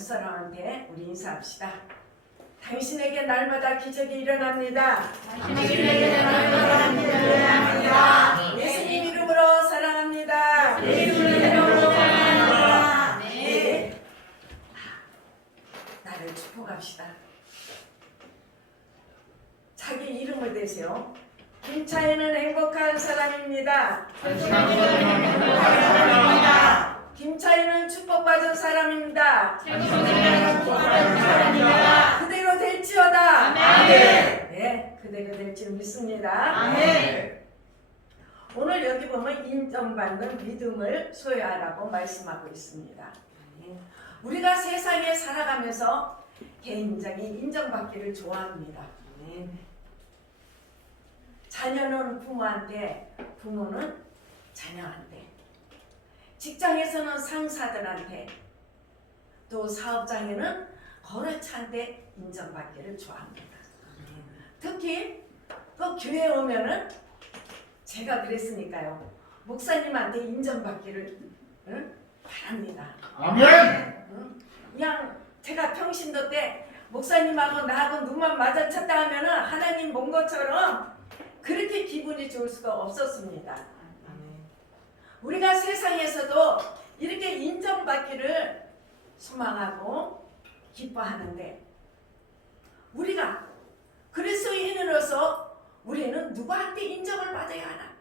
옆사람한테 우리 인사합시다. 당신에게 날마다 기적이 일어납니다. 당신에게 날마다 기적이 일어납니다. 예수님 이름으로 사랑합니다. 예수님 이름으로 사랑합니다. 네. 나를 축복합시다. 자기 이름을 대세요. 김차이는 행복한 사람입니다. 김차이는 축복받은 사람입니다. 그대로 될지어다. 네, 그대로 될 줄 믿습니다. 오늘 여기 보면 인정받는 믿음을 소유하라고 말씀하고 있습니다. 우리가 세상에 살아가면서 개인적인 인정받기를 좋아합니다. 자녀는 부모한테, 부모는 자녀한테, 직장에서는 상사들한테, 또 사업장에는 거래처한테 인정받기를 좋아합니다. 특히 또 교회에 오면은 제가 그랬으니까요. 목사님한테 인정받기를 바랍니다. 아멘. 그냥 제가 평신도 때 목사님하고 나하고 눈만 마주쳤다 하면은 하나님 본 것처럼 그렇게 기분이 좋을 수가 없었습니다. 우리가 세상에서도 이렇게 인정받기를 소망하고 기뻐하는데 우리가 그리스도인으로서 우리는 누구한테 인정을 받아야 하나?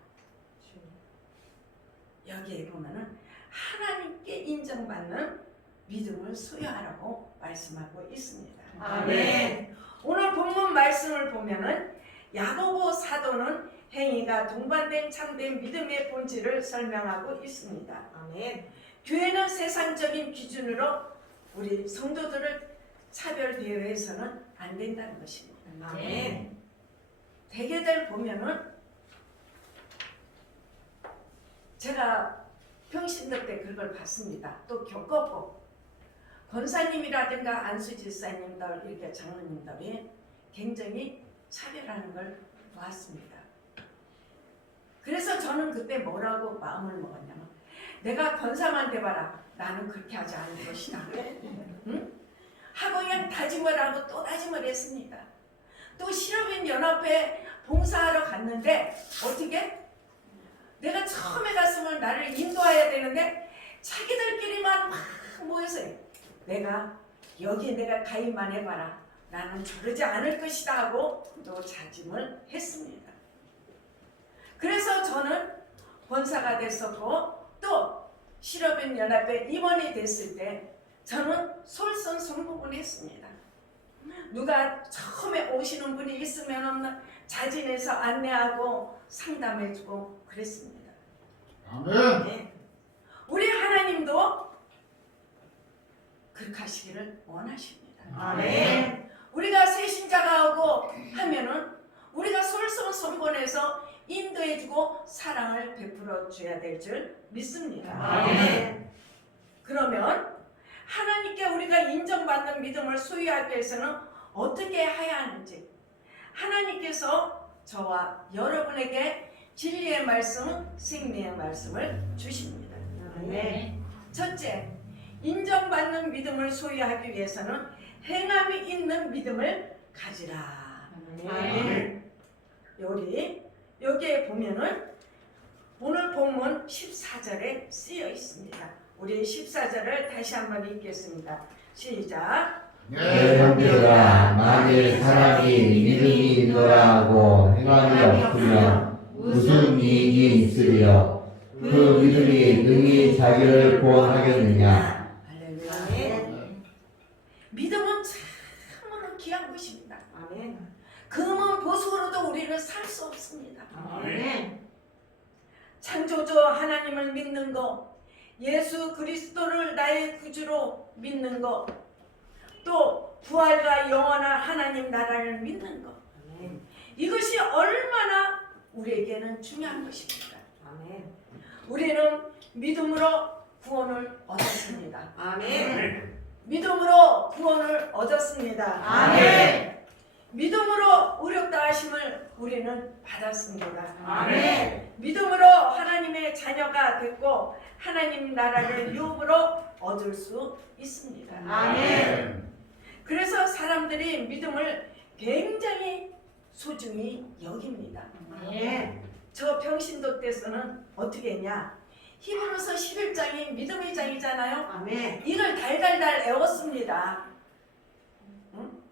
여기에 보면은 하나님께 인정받는 믿음을 소유하라고 말씀하고 있습니다. 아멘. 오늘 본문 말씀을 보면은 야고보 사도는 행위가 동반된 참된 믿음의 본질을 설명하고 있습니다. 아멘. 교회는 세상적인 기준으로 우리 성도들을 차별 대우해서는 안 된다는 것입니다. 아멘. 대개들 보면은 제가 평신도 때 그걸 봤습니다. 또 겪었고 권사님이라든가 안수집사님들 이렇게 장로님들이 굉장히 차별하는 걸 보았습니다. 그래서 저는 그때 뭐라고 마음을 먹었냐면 내가 권사한테 봐라. 나는 그렇게 하지 않을 것이다. 응? 하고 그냥 다짐을 하고 또 다짐을 했습니다. 또 실업인 연합회 봉사하러 갔는데 어떻게? 내가 처음에 갔으면 나를 인도해야 되는데 자기들끼리만 막 모여서 내가 여기에 내가 가입만 해봐라. 나는 저러지 않을 것이다 하고 또 다짐을 했습니다. 그래서 저는 권사가 됐었고 또 실업인 연합회 임원이 됐을 때 저는 솔선수범을 했습니다. 누가 처음에 오시는 분이 있으면 자진해서 안내하고 상담해주고 그랬습니다. 아멘. 우리 하나님도 그렇게 하시기를 원하십니다. 아멘. 우리가 새신자가 오고 하면은 우리가 솔선수범해서 인도해주고 사랑을 베풀어 줘야 될 줄 믿습니다. 아멘. 그러면 하나님께 우리가 인정받는 믿음을 소유하기 위해서는 어떻게 해야 하는지 하나님께서 저와 여러분에게 진리의 말씀, 생명의 말씀을 주십니다. 아멘. 첫째, 인정받는 믿음을 소유하기 위해서는 행함이 있는 믿음을 가지라. 아멘. 여기에 보면은 오늘 본문 14절에 쓰여 있습니다. 우리 14절을 다시 한번 읽겠습니다. 시작. 내 형제가 만일 사람이 믿음이 있노라 하고 행함이 없으면 무슨 이익이 있으리요? 그 믿음이 능히 자기를 구원하겠느냐? 할렐루야. 아멘. 믿음은 참으로 귀한 것입니다. 아멘. 금은 보석으로도 우리는 살 수 없습니다. 아멘. 창조주 하나님을 믿는 것, 예수 그리스도를 나의 구주로 믿는 것, 또 부활과 영원한 하나님 나라를 믿는 것, 아멘. 이것이 얼마나 우리에게는 중요한 것입니다. 아멘. 우리는 믿음으로 구원을 얻었습니다. 아멘. 믿음으로 구원을 얻었습니다. 아멘. 믿음으로 의롭다 하심을 우리는 받았습니다. 아멘. 믿음으로 하나님의 자녀가 됐고 하나님 나라를 유업으로 얻을 수 있습니다. 아멘. 그래서 사람들이 믿음을 굉장히 소중히 여깁니다. 아멘. 저 병신도 때서는 어떻게 했냐? 히브리서 11장이 믿음의 장이잖아요. 아멘. 이걸 달달달 애웠습니다. 응?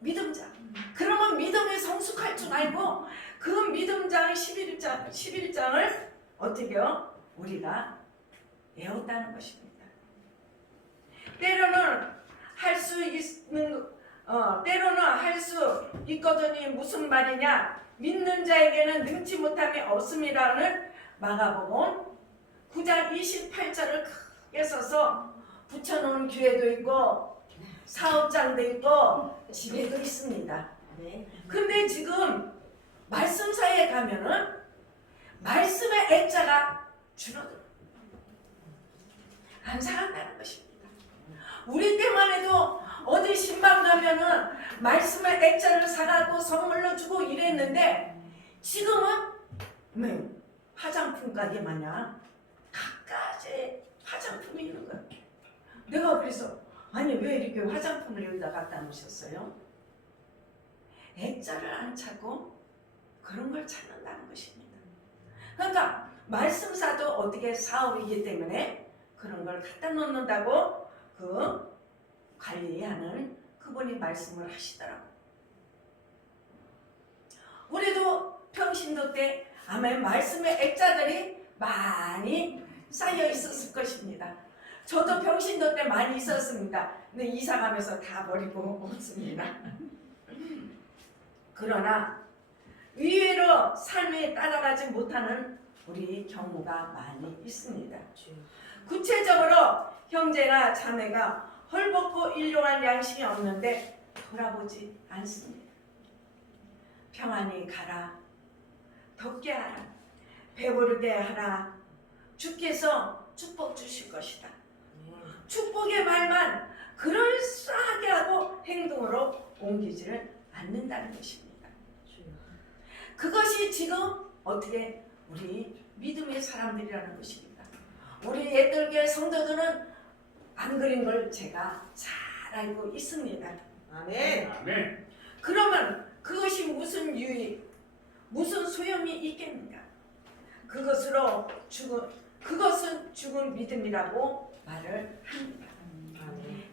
믿음장. 그러면 믿음이 성숙할 줄 알고 그 믿음장 11장을 어떻게요? 우리가 외웠다는 것입니다. 때로는 할 수 있거든이 무슨 말이냐? 믿는 자에게는 능치 못함이 없음이라는 마가복음 9장 28절을 크게 써서 붙여놓은 교회도 있고 사업장도 있고 집에도 있습니다. 근데 지금 말씀사에 가면은 말씀의 액자가 줄어들어요. 안 사간다는 것입니다. 우리 때만 해도 어디 신방 가면은 말씀의 액자를 사가고 선물로 주고 이랬는데 지금은 화장품 가게 마냥 각가지 화장품이 있는 거예요. 내가 그래서 아니 왜 이렇게 화장품을 여기다 갖다 놓으셨어요? 액자를 안 찾고 그런 걸 찾는다는 것입니다. 그러니까 말씀사도 어떻게 사업이기 때문에 그런 걸 갖다 놓는다고 그 관리하는 그분이 말씀을 하시더라고요. 우리도 평신도 때 아마 말씀의 액자들이 많이 쌓여 있었을 것입니다. 저도 평신도 때 많이 있었습니다. 근데 이사 가면서 다 버리고 없습니다. 그러나 의외로 삶에 따라가지 못하는 우리 경우가 많이 있습니다. 구체적으로 형제나 자매가 헐벗고 일용할 양식이 없는데 돌아보지 않습니다. 평안히 가라, 덥게 하라, 배부르게 하라, 주께서 축복 주실 것이다. 축복의 말만 그럴싸하게 하고 행동으로 옮기지를 않는다는 것입니다. 그것이 지금 어떻게 우리 믿음의 사람들이라는 것입니다. 우리 애들교회 성도들은 안 그린 걸 제가 잘 알고 있습니다. 아멘. 아멘. 그러면 그것이 무슨 유익, 무슨 소용이 있겠는가? 그것은 죽은 믿음이라고 말을 합니다.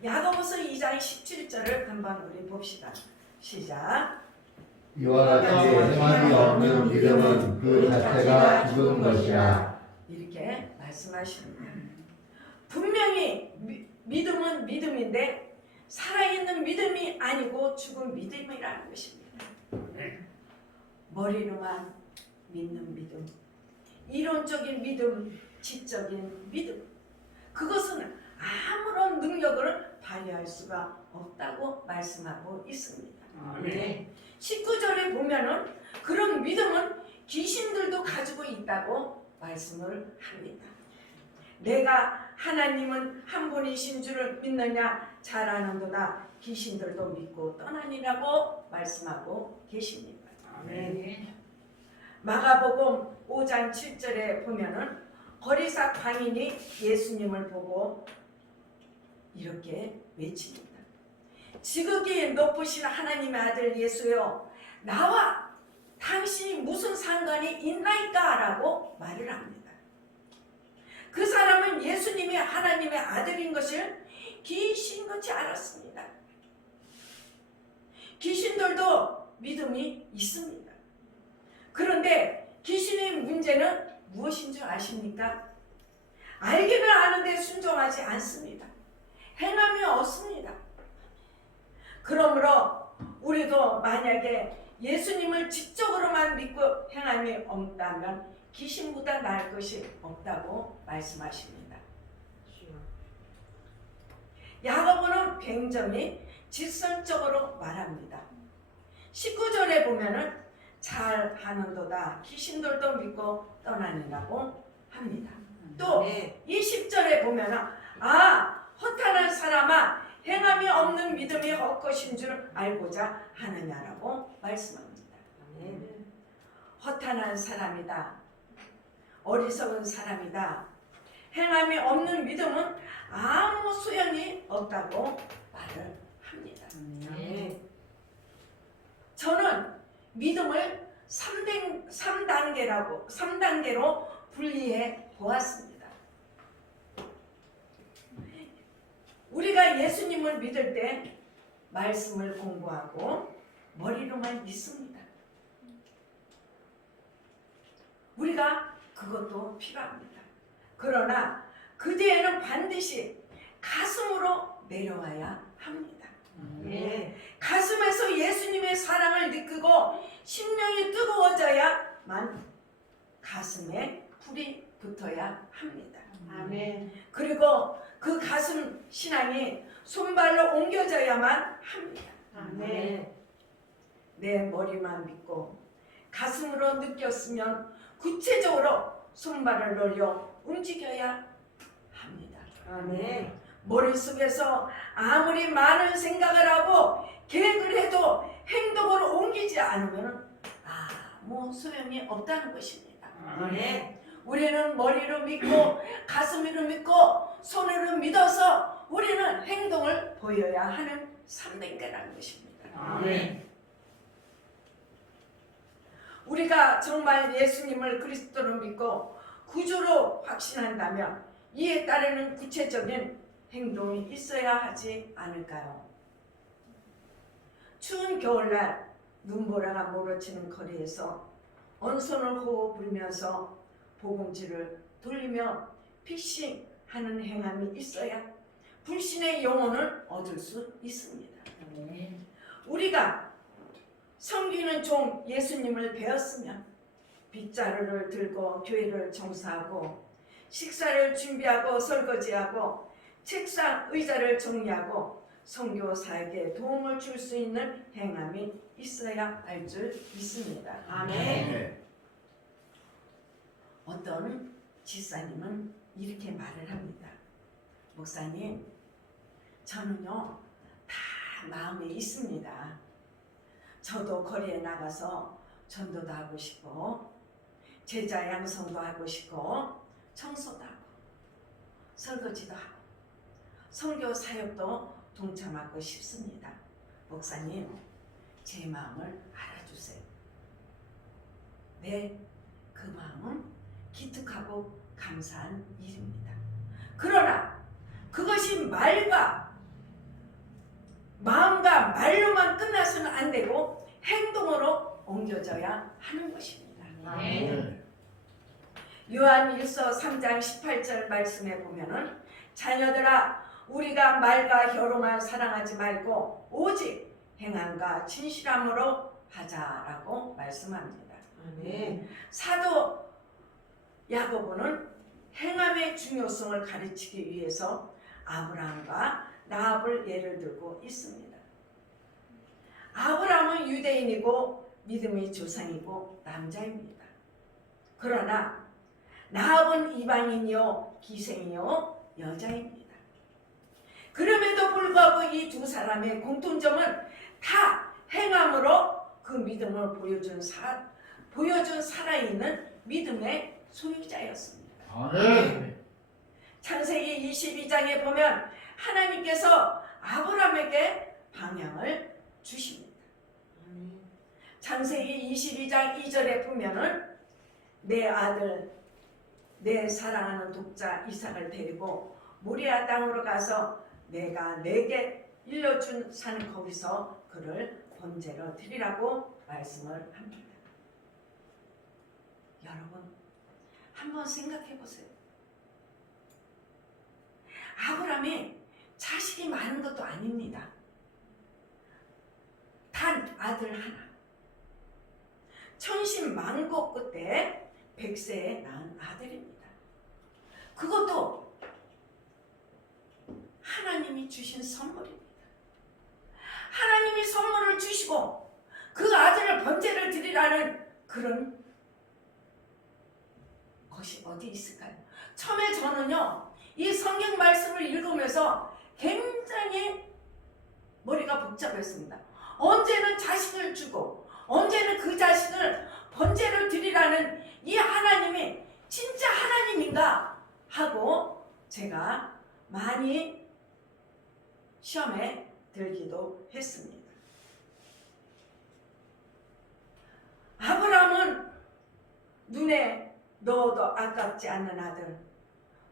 야고보서 2장 17절을 한번 우리 봅시다. 시작. 이와 같이 행함이 없는 믿음은 그 자체가 죽은 것이라. 이렇게 말씀하십니다. 분명히 믿음은 믿음인데 살아있는 믿음이 아니고 죽은 믿음이라는 것입니다. 머리로만 믿는 믿음, 이론적인 믿음, 지적인 믿음, 그것은 아무런 능력을 발휘할 수가 없다고 말씀하고 있습니다. 아멘. 19절에 보면은 그런 믿음은 귀신들도 가지고 있다고 말씀을 합니다. 내가 하나님은 한 분이신 줄을 믿느냐 잘 아는도다 귀신들도 믿고 떠나니라고 말씀하고 계십니다. 아멘. 마가복음 5장 7절에 보면은 거리사 광인이 예수님을 보고 이렇게 외칩니다. 지극히 높으신 하나님의 아들 예수여, 나와 당신이 무슨 상관이 있나이까? 라고 말을 합니다. 그 사람은 예수님이 하나님의 아들인 것을 귀신같이 알았습니다. 귀신들도 믿음이 있습니다. 그런데 귀신의 문제는 무엇인 줄 아십니까? 알기는 아는데 순종하지 않습니다. 행함이 없습니다. 그러므로 우리도 만약에 예수님을 지적으로만 믿고 행함이 없다면 귀신보다 나을 것이 없다고 말씀하십니다. 야고보는 굉장히 직선적으로 말합니다. 19절에 보면은 잘 하는도다 귀신들도 믿고 떠나니라고 합니다. 또 20절에 보면은 허탄한 사람아 행함이 없는 믿음이 헛것인 줄 알고자 하느냐라고 말씀합니다. 아멘. 허탄한 사람이다. 어리석은 사람이다. 행함이 없는 믿음은 아무 소용이 없다고 말을 합니다. 아멘. 저는 믿음을 3단계로 분리해 보았습니다. 우리가 예수님을 믿을 때 말씀을 공부하고 머리로만 믿습니다. 우리가 그것도 필요합니다. 그러나 그 뒤에는 반드시 가슴으로 내려와야 합니다. 아멘. 가슴에서 예수님의 사랑을 느끼고 심령이 뜨거워져야만 가슴에 불이 붙어야 합니다. 아멘. 그리고 그 가슴 신앙이 손발로 옮겨져야만 합니다. 아멘. 내 머리만 믿고 가슴으로 느꼈으면 구체적으로 손발을 놀려 움직여야 합니다. 아멘. 머릿속에서 아무리 많은 생각을 하고 계획을 해도 행동으로 옮기지 않으면 아무 소용이 없다는 것입니다. 아멘. 우리는 머리로 믿고 가슴으로 믿고 손으로 믿어서 우리는 행동을 보여야 하는 3단계라는 것입니다. 아멘. 우리가 정말 예수님을 그리스도로 믿고 구주로 확신한다면 이에 따르는 구체적인 행동이 있어야 하지 않을까요? 추운 겨울날 눈보라가 몰아치는 거리에서 언손을 호흡 불면서 복음지를 돌리며 피싱하는 행함이 있어야 불신의 영혼을 얻을 수 있습니다. 아멘. 우리가 섬기는 종 예수님을 배웠으면 빗자루를 들고 교회를 청소하고 식사를 준비하고 설거지하고 책상 의자를 정리하고 선교사에게 도움을 줄 수 있는 행함이 있어야 할 줄 믿습니다. 아멘. 어떤 집사님은 이렇게 말을 합니다. 목사님, 저는요 다 마음에 있습니다. 저도 거리에 나가서 전도도 하고 싶고 제자 양성도 하고 싶고 청소도 하고 설거지도 하고 선교 사역도 동참하고 싶습니다. 목사님, 제 마음을 알아주세요. 네, 그 마음은 기특하고 감사한 일입니다. 그러나 그것이 마음과 말로만 끝나서는 안 되고 행동으로 옮겨져야 하는 것입니다. 아멘. 요한 1서 3장 18절 말씀에 보면은 자녀들아 우리가 말과 혀로만 사랑하지 말고 오직 행함과 진실함으로 하자라고 말씀합니다. 아멘. 사도 야고보는 행함의 중요성을 가르치기 위해서 아브라함과 라합을 예를 들고 있습니다. 아브라함은 유대인이고 믿음의 조상이고 남자입니다. 그러나 라합은 이방인이요 기생이요 여자입니다. 그럼에도 불구하고 이 두 사람의 공통점은 다 행함으로 그 믿음을 보여준 살아있는 믿음의 소유자였습니다. 아멘. 창세기 22장에 보면 하나님께서 아브라함에게 방향을 주십니다. 창세기 22장 2절에 보면은 내 아들 내 사랑하는 독자 이삭을 데리고 모리아 땅으로 가서 내가 내게 일러준 산 거기서 그를 번제로 드리라고 말씀을 합니다. 여러분 한번 생각해 보세요. 아브라함이 자식이 많은 것도 아닙니다. 단 아들 하나. 천신만고 끝에 100세에 낳은 아들입니다. 그것도 하나님이 주신 선물입니다. 하나님이 선물을 주시고 그 아들을 번제를 드리라는 그런 것이 어디 있을까요? 처음에 저는요 이 성경 말씀을 읽으면서 굉장히 머리가 복잡했습니다. 언제는 자식을 주고 언제는 그 자식을 번제로 드리라는 이 하나님이 진짜 하나님인가 하고 제가 많이 시험에 들기도 했습니다. 아브라함은 눈에 넣어도 아깝지 않는 아들,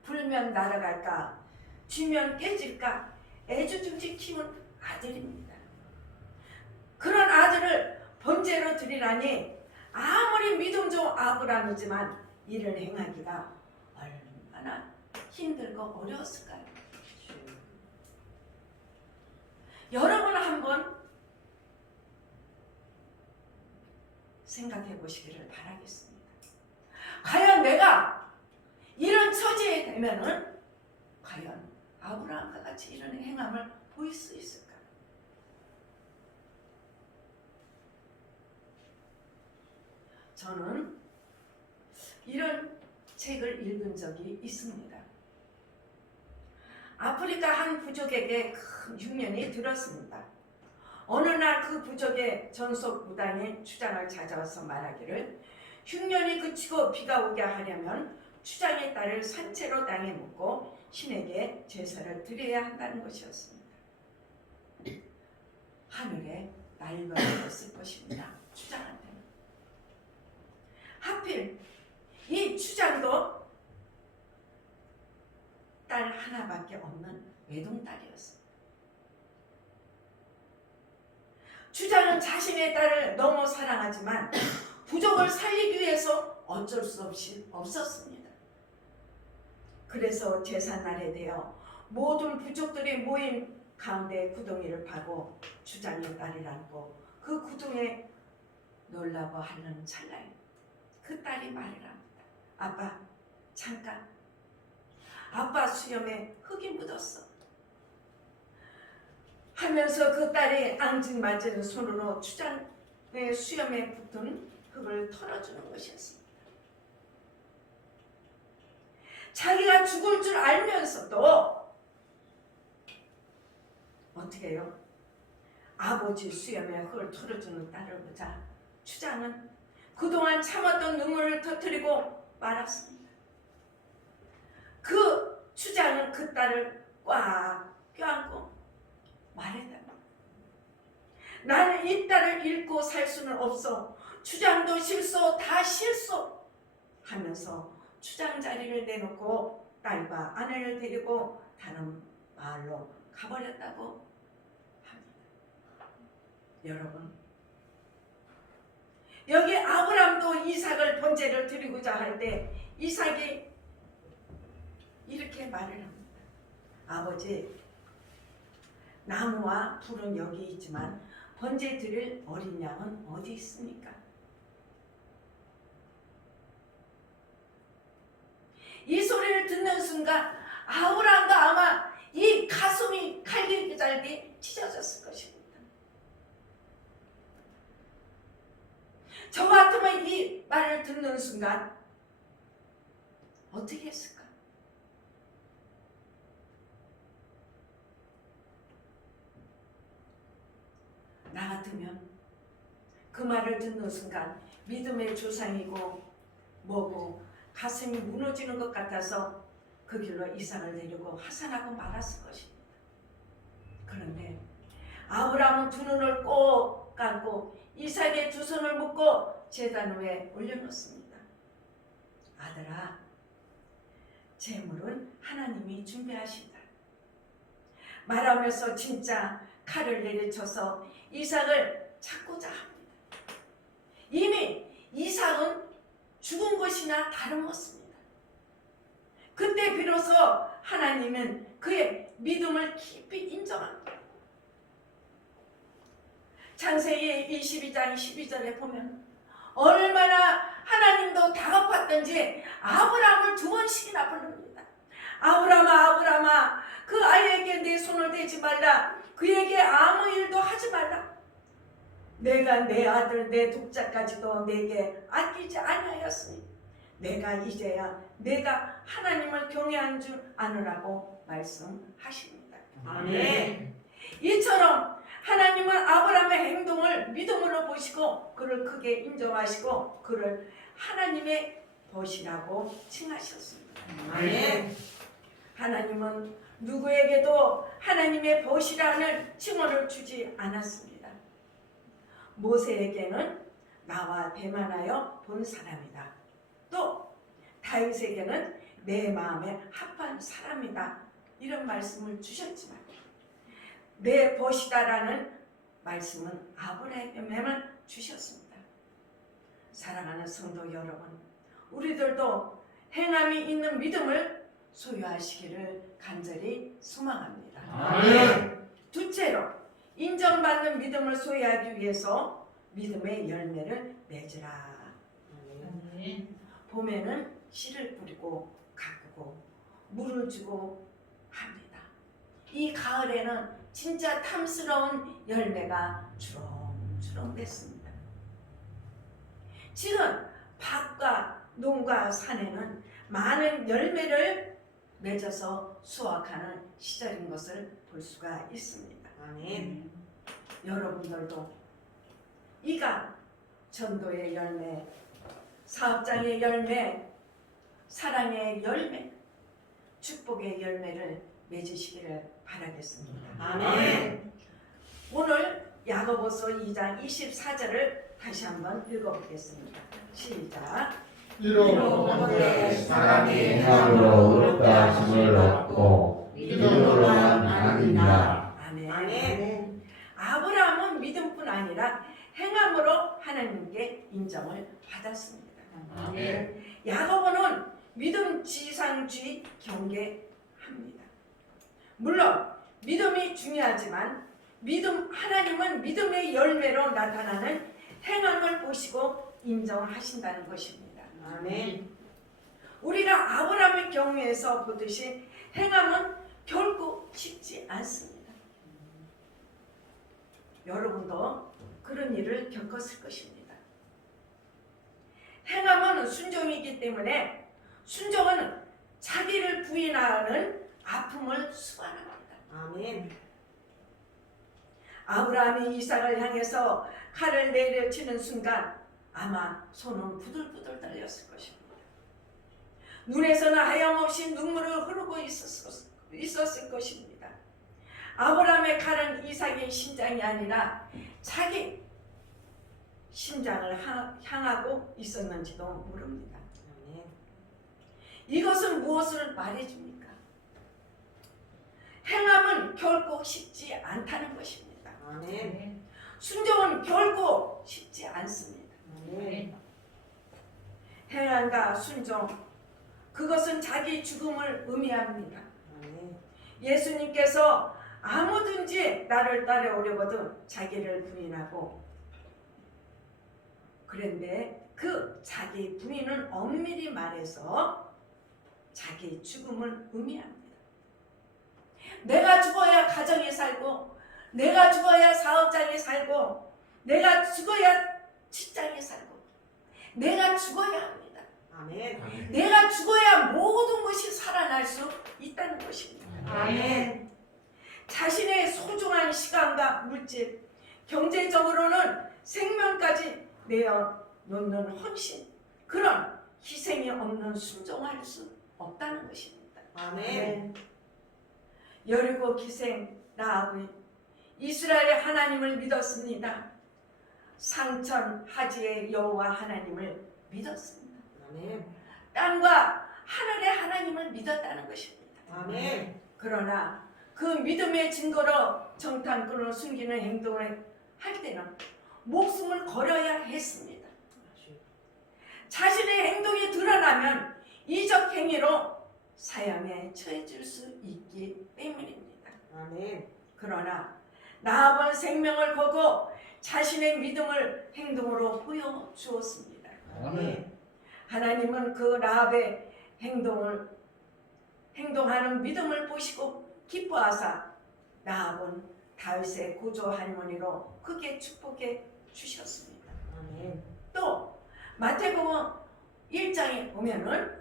불면 날아갈까 쥐면 깨질까 애지중지 키운 아들입니다. 그런 아들을 번제로 드리라니 아무리 믿음 좋은 아브라함이지만 이를 행하기가 얼마나 힘들고 어려웠을까요? 여러분 한번 생각해 보시기를 바라겠습니다. 과연 내가 이런 처지에 되면은 과연 아브라함과 같이 이런 행함을 보일 수 있을까? 저는 이런 책을 읽은 적이 있습니다. 아프리카 한 부족에게 큰 흉년이 들었습니다. 어느 날 그 부족의 전속 무당이 추장을 찾아와서 말하기를 흉년이 그치고 비가 오게 하려면 추장의 딸을 산채로 땅에 묻고 신에게 제사를 드려야 한다는 것이었습니다. 하늘에 날벼락이 떴을 것입니다. 추장한테는. 하필 이 추장도 딸 하나밖에 없는 외동딸이었습니다. 추장은 자신의 딸을 너무 사랑하지만 부족을 살리기 위해서 어쩔 수 없이 없었습니다. 그래서 제삿날에 되어 모든 부족들이 모인 가운데 구덩이를 파고 추장의 딸을 안고 그 구덩이에 놀라고 하는 찰나에 그 딸이 말을 합니다. 아빠, 잠깐. 아빠 수염에 흙이 묻었어. 하면서 그 딸이 앙증맞은 손으로 추장의 수염에 붙은 흙을 털어주는 것이었습니다. 자기가 죽을 줄 알면서도 어떻게 해요? 아버지 수염에 흙을 털어주는 딸을 보자 추장은 그동안 참았던 눈물을 터뜨리고 말았습니다. 그 추장은 그 딸을 꽉 껴안고 말했다. 나는 이 딸을 잃고 살 수는 없어. 추장도 실소 다 실소 하면서 추장 자리를 내놓고 딸과 아내를 데리고 다른 마을로 가버렸다고 합니다. 여러분, 여기 아브람도 이삭을 번제를 드리고자 할 때 이삭이 이렇게 말을 합니다. 아버지, 나무와 불은 여기 있지만 번제 드릴 어린 양은 어디 있습니까? 이 소리를 듣는 순간 아브람도 아마 이 가슴이 갈기갈기 찢어졌을 것입니다. 저 같으면 이 말을 듣는 순간 어떻게 했을까? 나 같으면 그 말을 듣는 순간 믿음의 조상이고 뭐고 가슴이 무너지는 것 같아서 그 길로 이삭을 데리고 하산하고 말았을 것입니다. 그런데 아브라함은 두 눈을 꼭 감고 이삭의 두 손을 묶고 제단 위에 올려놓습니다. 아들아, 재물은 하나님이 준비하신다. 말하면서 진짜 칼을 내리쳐서 이삭을 찾고자 합니다. 이미 이삭은 죽은 것이나 다름없습니다. 그때 비로소 하나님은 그의 믿음을 깊이 인정합니다. 창세기 22장 12절에 보면 얼마나 하나님도 다급했던지 아브라함을 두 번씩이나 부릅니다. 아브라함아, 아브라함아, 그 아이에게 내 손을 대지 말라. 그에게 아무 일도 하지 말라. 내가 내 아들 내 독자까지도 내게 아끼지 아니하였으니 내가 이제야 내가 하나님을 경외한 줄 아느라고 말씀하십니다. 아멘. 이처럼 하나님은 아브라함의 행동을 믿음으로 보시고 그를 크게 인정하시고 그를 하나님의 벗이라고 칭하셨습니다. 아멘. 하나님은 누구에게도 하나님의 벗이라는 칭호를 주지 않았습니다. 모세에게는 나와 대만하여 본 사람이다. 또 다윗에게는 내 마음에 합한 사람이다. 이런 말씀을 주셨지만 내 벗이다라는 말씀은 아브라함에게만 주셨습니다. 사랑하는 성도 여러분, 우리들도 행함이 있는 믿음을 소유하시기를 간절히 소망합니다. 아멘. 둘째로 인정받는 믿음을 소유하기 위해서 믿음의 열매를 맺으라. 아멘. 봄에는 씨를 뿌리고 가꾸고 물을 주고 합니다. 이 가을에는 진짜 탐스러운 열매가 주렁주렁 맺습니다. 지금 밭과 농가 산에는 많은 열매를 맺어서 수확하는 시절인 것을 볼 수가 있습니다. 아멘. 여러분들도 이가 전도의 열매, 사업장의 열매, 사랑의 열매, 축복의 열매를 맺으시기를 바라겠습니다. 아멘. 오늘 야고보서 2장 24절을 다시 한번 읽어보겠습니다. 시작. 이로부터 사람이 행함으로 의롭다 하심을 얻고 믿음으로만 아니냐. 아멘. 아멘. 아브라함은 믿음뿐 아니라 행함으로 하나님께 인정을 받았습니다. 아멘. 야고보는 믿음 지상주의 경계합니다. 물론 믿음이 중요하지만 하나님은 믿음의 열매로 나타나는 행함을 보시고 인정하신다는 것입니다. 아멘. 우리가 아브라함의 경우에서 보듯이 행함은 결코 쉽지 않습니다. 여러분도 그런 일을 겪었을 것입니다. 행함은 순종이기 때문에 순종은 자기를 부인하는 아픔을 수반합니다. 아멘. 아브라함이 이삭을 향해서 칼을 내려치는 순간 아마 손은 부들부들 떨렸을 것입니다. 눈에서는 하염없이 눈물을 흐르고 있었을 것입니다. 아브라함의 칼은 이삭의 심장이 아니라 자기 심장을 향하고 있었는지도 모릅니다. 아멘. 이것은 무엇을 말해줍니까? 행함은 결코 쉽지 않다는 것입니다. 아멘. 순종은 결코 쉽지 않습니다. 아멘. 행함과 순종, 그것은 자기 죽음을 의미합니다. 아멘. 예수님께서 아무든지 나를 따라오려거든 자기를 부인하고, 그런데 그 자기 부인은 엄밀히 말해서 자기 죽음을 의미합니다. 내가 죽어야 가정이 살고, 내가 죽어야 사업장이 살고, 내가 죽어야 직장이 살고, 내가 죽어야 합니다. 아멘. 내가 죽어야 모든 것이 살아날 수 있다는 것입니다. 아멘. 자신의 소중한 시간과 물질, 경제적으로는 생명까지 내어놓는 헌신, 그런 희생이 없는 순종할 수 없다는 것입니다. 아멘. 여리고 기생 라합은 이스라엘의 하나님을 믿었습니다. 상천 하지의 여호와 하나님을 믿었습니다. 아멘. 땅과 하늘의 하나님을 믿었다는 것입니다. 아멘. 그러나 그 믿음의 증거로 정탐꾼을 숨기는 행동을 할 때는 목숨을 걸어야 했습니다. 자신의 행동이 드러나면 이적 행위로 사형에 처해질 수 있기 때문입니다. 아멘. 그러나 라합은 생명을 걸고 자신의 믿음을 행동으로 보여주었습니다. 아멘. 하나님은 그 라합의 행동하는 믿음을 보시고 기뻐하사 라합은 다윗의 고조 할머니로 크게 축복해 주셨습니다. 아멘. 또 마태복음 1장에 보면은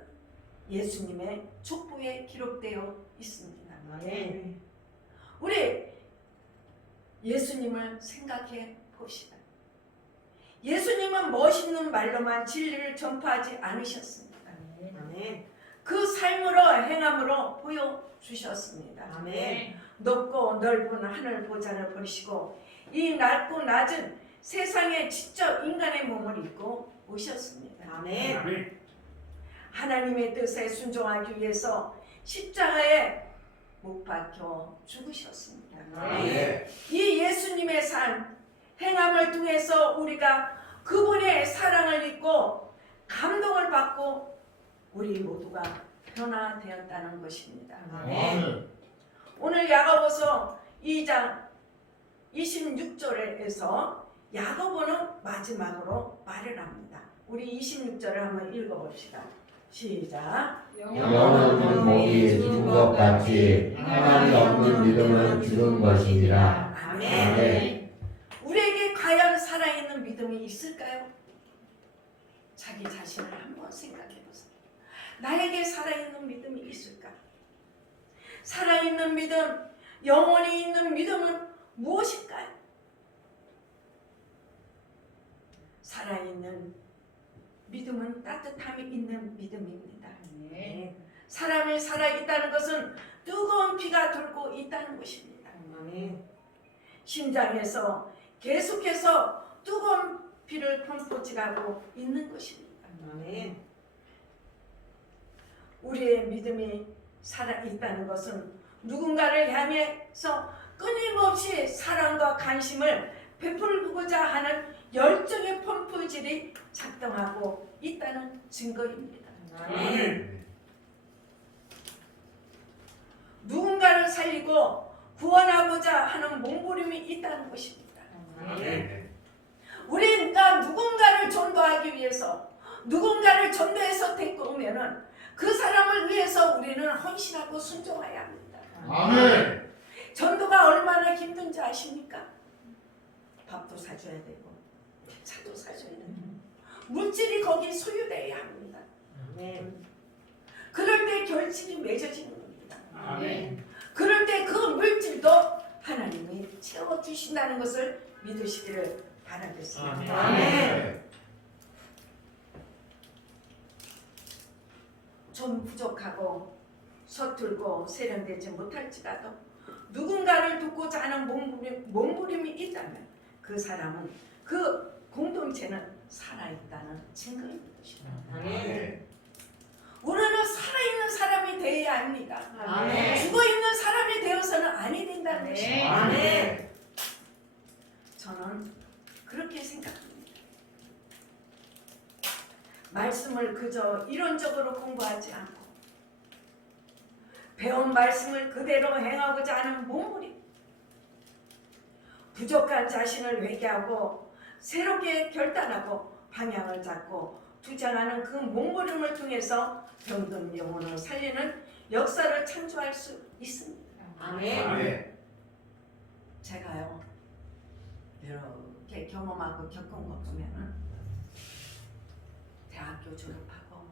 예수님의 족보에 기록되어 있습니다. 아멘. 우리 예수님을 생각해 봅시다. 예수님은 멋있는 말로만 진리를 전파하지 않으셨습니다. 아멘. 그 삶으로 행함으로 보여주셨습니다. 아멘. 높고 넓은 하늘 보좌를 버리시고 이 낮고 낮은 세상에 직접 인간의 몸을 입고 오셨습니다. 아멘. 하나님의 뜻에 순종하기 위해서 십자가에 못 박혀 죽으셨습니다. 아멘. 이 예수님의 삶, 행함을 통해서 우리가 그분의 사랑을 잊고 감동을 받고 우리 모두가 변화되었다는 것입니다. 아멘. 오늘 야고보서 2장 26절에서 야고보는 마지막으로 말을 합니다. 우리 26절을 한번 읽어봅시다. 시작. 영혼은 목이 죽은 것 같이 하나님 없는 믿음은 죽은 것이니라. 아멘. 아멘. 우리에게 과연 살아있는 믿음이 있을까요? 자기 자신을 한번 생각해 보세요. 나에게 살아있는 믿음이 있을까? 살아있는 믿음, 영원히 있는 믿음은 무엇일까요? 살아있는 믿음은 따뜻함이 있는 믿음입니다. 사람이 살아있다는 것은 뜨거운 피가 돌고 있다는 것입니다. 아멘. 심장에서 계속해서 뜨거운 피를 펌프질하고 있는 것입니다. 아멘. 우리의 믿음이 살아있다는 것은 누군가를 향해서 끊임없이 사랑과 관심을 베풀고자 하는 열정의 펌프질이 작동하고 있다는 증거입니다. 아멘. 누군가를 살리고 구원하고자 하는 몸부림이 있다는 것입니다. 아멘. 우리가 누군가를 전도하기 위해서 누군가를 전도해서 데리고 오면은 그 사람을 위해서 우리는 헌신하고 순종해야 합니다. 아멘. 전도가 얼마나 힘든지 아십니까? 밥도 사줘야 되고 차도 사줘야 되고 물질이 거기 소유돼야 합니다. 아멘. 그럴 때 결실이 맺어지는 겁니다. 아멘. 그럴 때 그 물질도 하나님이 채워주신다는 것을 믿으시기를 바라겠습니다. 아멘. 좀 부족하고 서툴고 세련되지 못할지라도 누군가를 돕고자 하는 몸부림이 있다면 그 사람은 그 공동체는 살아있다는 증거인 것입니다. 아멘. 우리는 살아있는 사람이 되어야 합니다. 아멘. 죽어있는 사람이 되어서는 아니 된다는 것입니다. 아멘. 저는 그렇게 생각합니다. 말씀을 그저 이론적으로 공부하지 않고 배운 말씀을 그대로 행하고자 하는 몸부림, 부족한 자신을 회개하고 새롭게 결단하고 방향을 잡고 투쟁하는 그 몸부림을 통해서 병든 영혼을 살리는 역사를 창조할 수 있습니다. 아멘. 제가요 이렇게 경험하고 겪은 거 보면은 대학교 졸업하고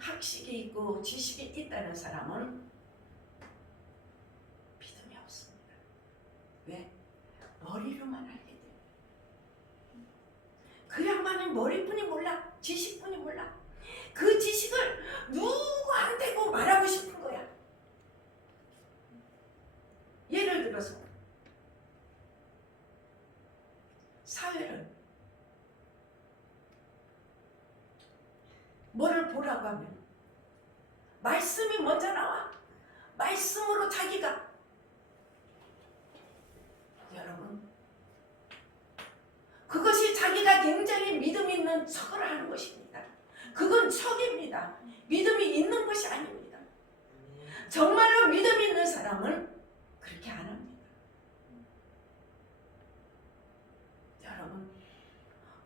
학식이 있고 지식이 있다는 사람은 믿음이 없습니다. 왜? 머리로만 알게 돼요. 그 양반은 머리뿐이 몰라, 지식뿐이 몰라. 그 지식을 누구한테고 말하고 싶은 거야. 예를 들어서 사회를 뭐를 보라고 하면 말씀이 먼저 나와. 말씀으로 자기가 여러분 그것이 자기가 굉장히 믿음 있는 척을 하는 것입니다. 그건 척입니다. 믿음이 있는 것이 아닙니다. 정말로 믿음 있는 사람은 그렇게 안 합니다. 여러분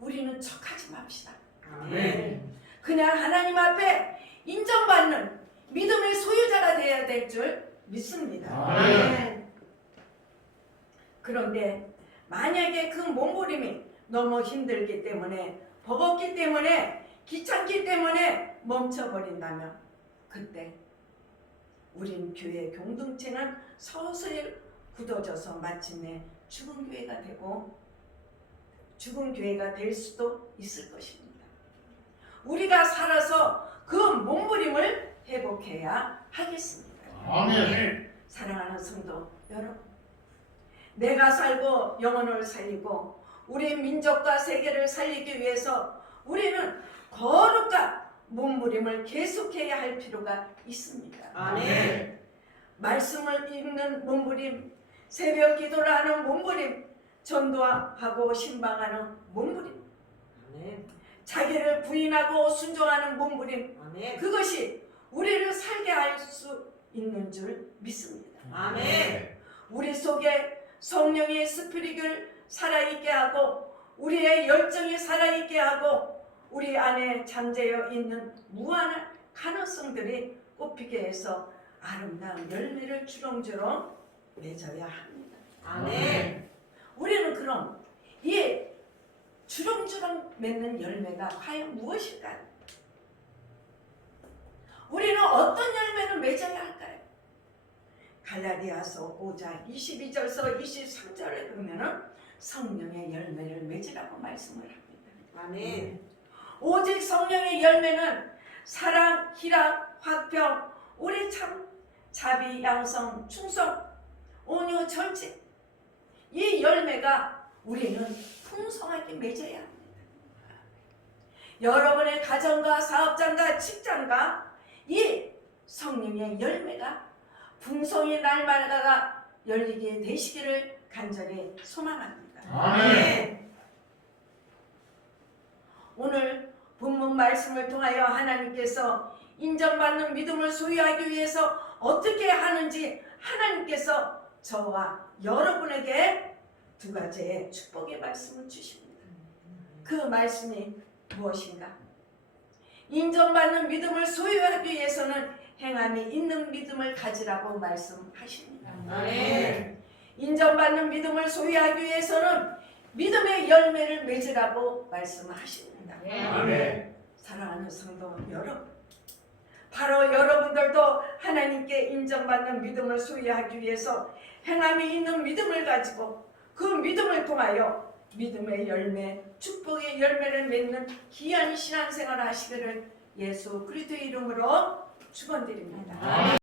우리는 척하지 맙시다. 아멘. 그냥 하나님 앞에 인정받는 믿음의 소유자가 되어야 될 줄 믿습니다. 아멘. 그런데 만약에 그 몸부림이 너무 힘들기 때문에 버겁기 때문에 귀찮기 때문에 멈춰버린다면 그때 우린 교회 공동체는 서서히 굳어져서 마침내 죽은 교회가 되고 죽은 교회가 될 수도 있을 것입니다. 우리가 살아서 그 몸부림을 회복해야 하겠습니다. 아멘. 사랑하는 성도 여러분, 내가 살고 영혼을 살리고 우리 민족과 세계를 살리기 위해서 우리는 거룩한 몸부림을 계속해야 할 필요가 있습니다. 아멘. 말씀을 읽는 몸부림, 새벽 기도를 하는 몸부림, 전도하고 신방하는 몸부림, 아멘. 자기를 부인하고 순종하는 몸부림, 아멘. 그것이 우리를 살게 할 수 있는 줄 믿습니다. 아멘. 우리 속에 성령의 스피릿을 살아있게 하고 우리의 열정이 살아있게 하고 우리 안에 잠재어 있는 무한한 가능성들이 꽃피게 해서 아름다운 열매를 주렁주렁 맺어야 합니다. 아멘. 우리는 그럼 이 주렁주렁 맺는 열매가 과연 무엇일까요? 우리는 어떤 열매를 맺어야 할까요? 갈라디아서 5장 22절서 23절에 보면은 성령의 열매를 맺으라고 말씀을 합니다. 아멘. 오직 성령의 열매는 사랑, 희락, 화평, 오래 참, 자비, 양성, 충성, 온유, 절제, 이 열매가 우리는 풍성하게 맺어야 합니다. 여러분의 가정과 사업장과 직장과 이 성령의 열매가 풍성히 날마다 열리게 되시기를 간절히 소망합니다. 아멘. 오늘 본문 말씀을 통하여 하나님께서 인정받는 믿음을 소유하기 위해서 어떻게 하는지 하나님께서 저와 여러분에게 두 가지의 축복의 말씀을 주십니다. 그 말씀이 무엇인가? 인정받는 믿음을 소유하기 위해서는 행함이 있는 믿음을 가지라고 말씀하십니다. 아멘. 인정받는 믿음을 소유하기 위해서는 믿음의 열매를 맺으라고 말씀하십니다. 아멘. 사랑하는 성도 여러분, 바로 여러분들도 하나님께 인정받는 믿음을 소유하기 위해서 행함이 있는 믿음을 가지고 그 믿음을 통하여 믿음의 열매, 축복의 열매를 맺는 귀한 신앙생활을 하시기를 예수 그리스도의 이름으로 축원드립니다.